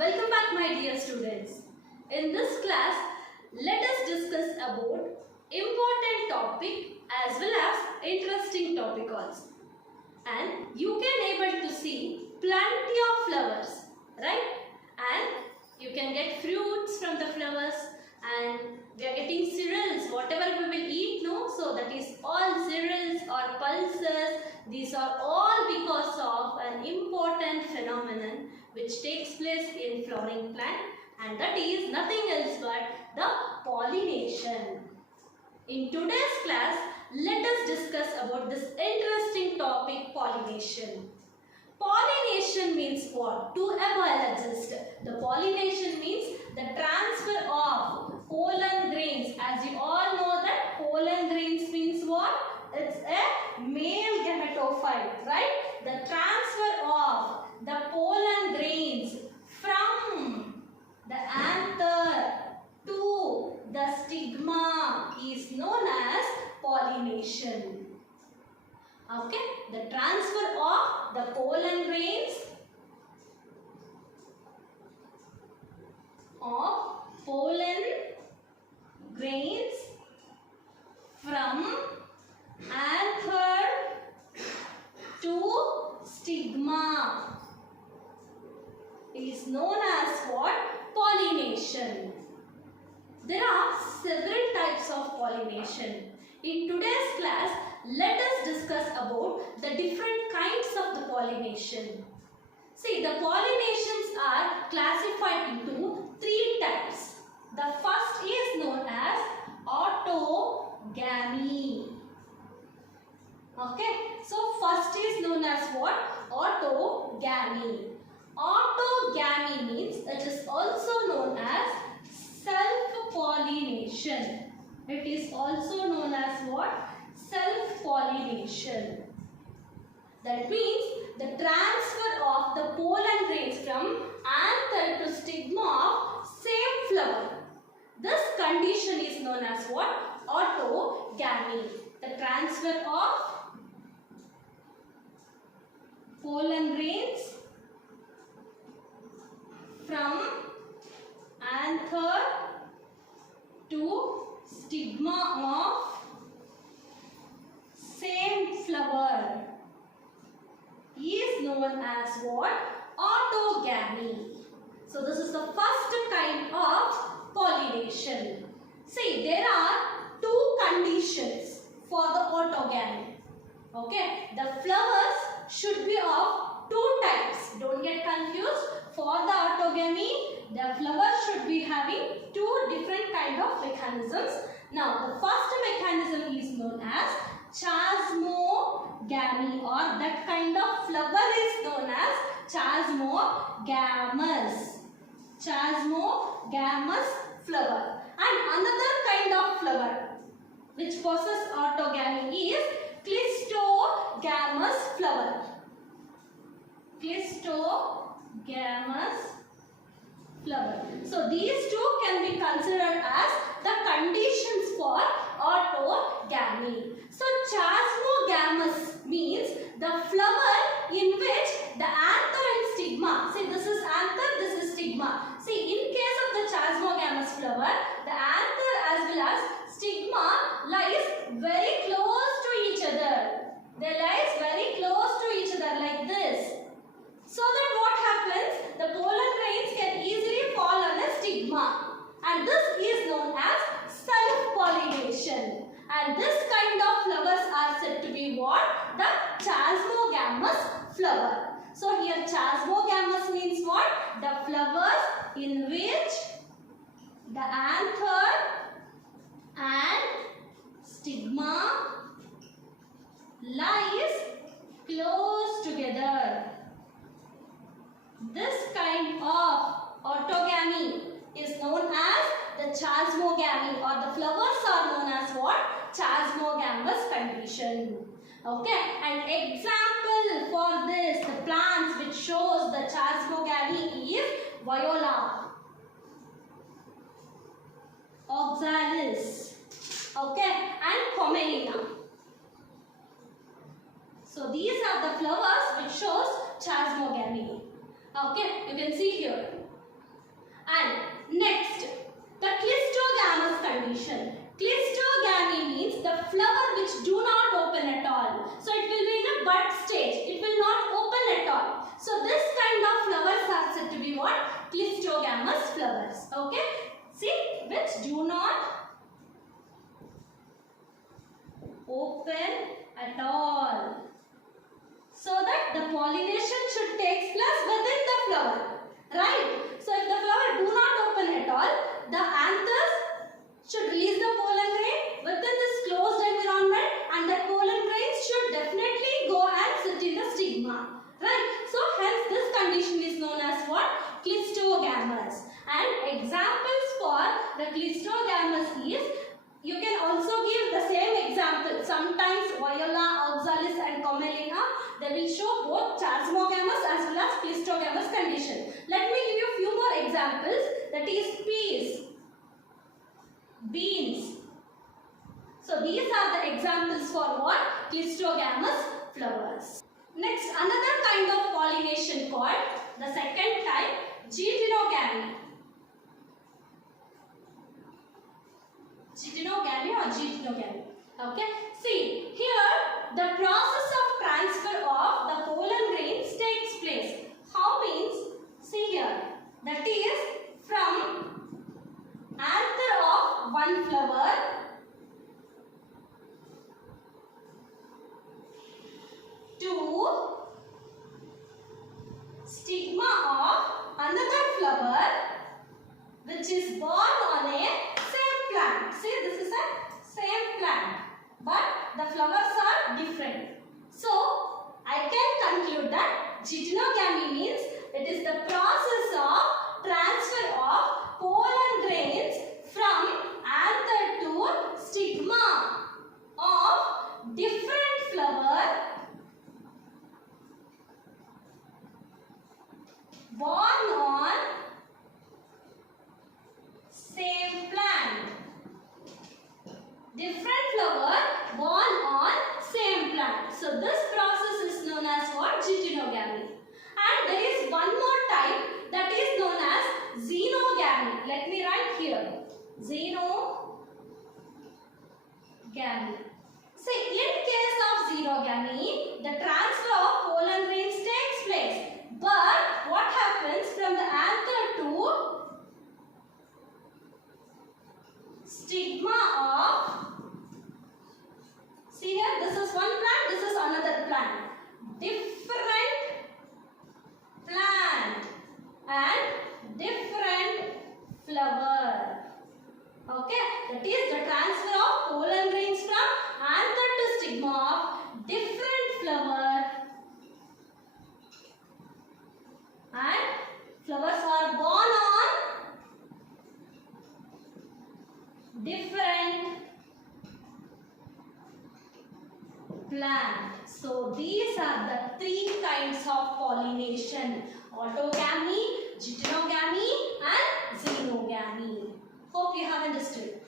Welcome back my dear students. In this class, let us discuss about important topic as well as interesting topic also. And you can able to see plenty of flowers, right? And you can get fruits from the flowers and we are getting cereals, whatever we will eat, no? So that is all cereals or pulses. These are all because of an important phenomenon which takes place in flowering plant, and that is nothing else but the pollination. In today's class, let us discuss about this interesting topic, pollination. Pollination means what? To a biologist, the pollination means the transfer of pollen grains. As you all know that pollen grains means what? It's a male gametophyte, right? The transfer of the pollen grains from the anther to the stigma is known as pollination. Okay, the transfer of the pollen grains from anther to stigma is known as what? Pollination. There are several types of pollination. In today's class, let us discuss about the different kinds of the pollination. See, the pollinations are classified into three types. The first is known as autogamy. Okay, so first is known as what? Autogamy. Autogamy means it is also known as self-pollination. It is also known as what? Self-pollination. That means the transfer of the pollen grains from anther to stigma of same flower. This condition is known as what? Autogamy. The transfer of pollen grains from anther to stigma of same flower is known as what? Autogamy. So this is the first kind of pollination. See, there are two conditions for the autogamy. Okay, the flowers should be of two types. Don't get confused. For the autogamy, the flower should be having two different kind of mechanisms. Now, the first mechanism is known as chasmogamy, or that kind of flower is known as chasmogamous. Chasmogamous flower. And another kind of flower which possesses autogamy is clistogamous flower. Clistogamous flower. So these two can be considered as the conditions for autogamy. So chasmogamous means the flower in which the anther and stigma. See, this is anther, this is stigma. See, in case of the chasmogamous flower, the anther as well as stigma lies very close to each other. They lies very close to each other like this. So that what happens? The pollen grains can easily fall on a stigma. And this is known as self-pollination. And this kind of flowers are said to be what? The chasmogamous flower. So here chasmogamous means what? The flowers in which the anther and stigma lies close together. This kind of autogamy is known as the chasmogamy, or the flowers are known as what? Chasmogamous condition. Okay, an example for this, the plants which shows the chasmogamy is viola, oxalis, okay, and commelina. So these are the flowers which shows chasmogamy. Okay, you can see here. Cleistogamy means the flower which do not open at all. So it will be in a bud stage. It will not open at all. So this kind of flowers are said to be what? Cleistogamous flowers. Okay. See, which do not open at all. So that the pollination should take place within the flower. Right. So if the flower do not open at all, the anthers should release the pollen grain within this closed environment, and the pollen grains should definitely go and sit in the stigma. Right. So hence this condition is known as what? Cleistogamous. And examples for the cleistogamous is, you can also give the same example. Sometimes Viola, Oxalis and Commelina, they will show both chasmogamous as well as cleistogamous condition. Let me give you a few more examples. That is peas, beans. So these are the examples for what? Cleistogamous flowers. Next, another kind of pollination called, the second type, Getinogamy. Getinogamy or Getinogamy. Okay. See, here the process of transfer of the pollen grains takes place. How means? See here. That is from anther of one flower to stigma of another flower which is born on a same plant. See, this is a same plant, but the flowers are different. So I can conclude that Getinogamy means it is the process of transfer of pollen grains from anther to stigma of different flower born on same plant. Different flower born on same plant. So this process is known as what? Getinogamy. And there is one more type that is known as xenogamy. Let me write here. Xenogamy. See, in case of xenogamy, the transfer of pollen grains takes place. But what happens from the anther to stigma of, see here, this is one plant, this is another plant. Different plant and different flower. Okay, that is the transfer of pollen grains from anther to stigma of different flower, and flowers are born on different plant. So these are the three kinds of pollination: autogamy, Getinogamy and xenogamy. Hope you have understood.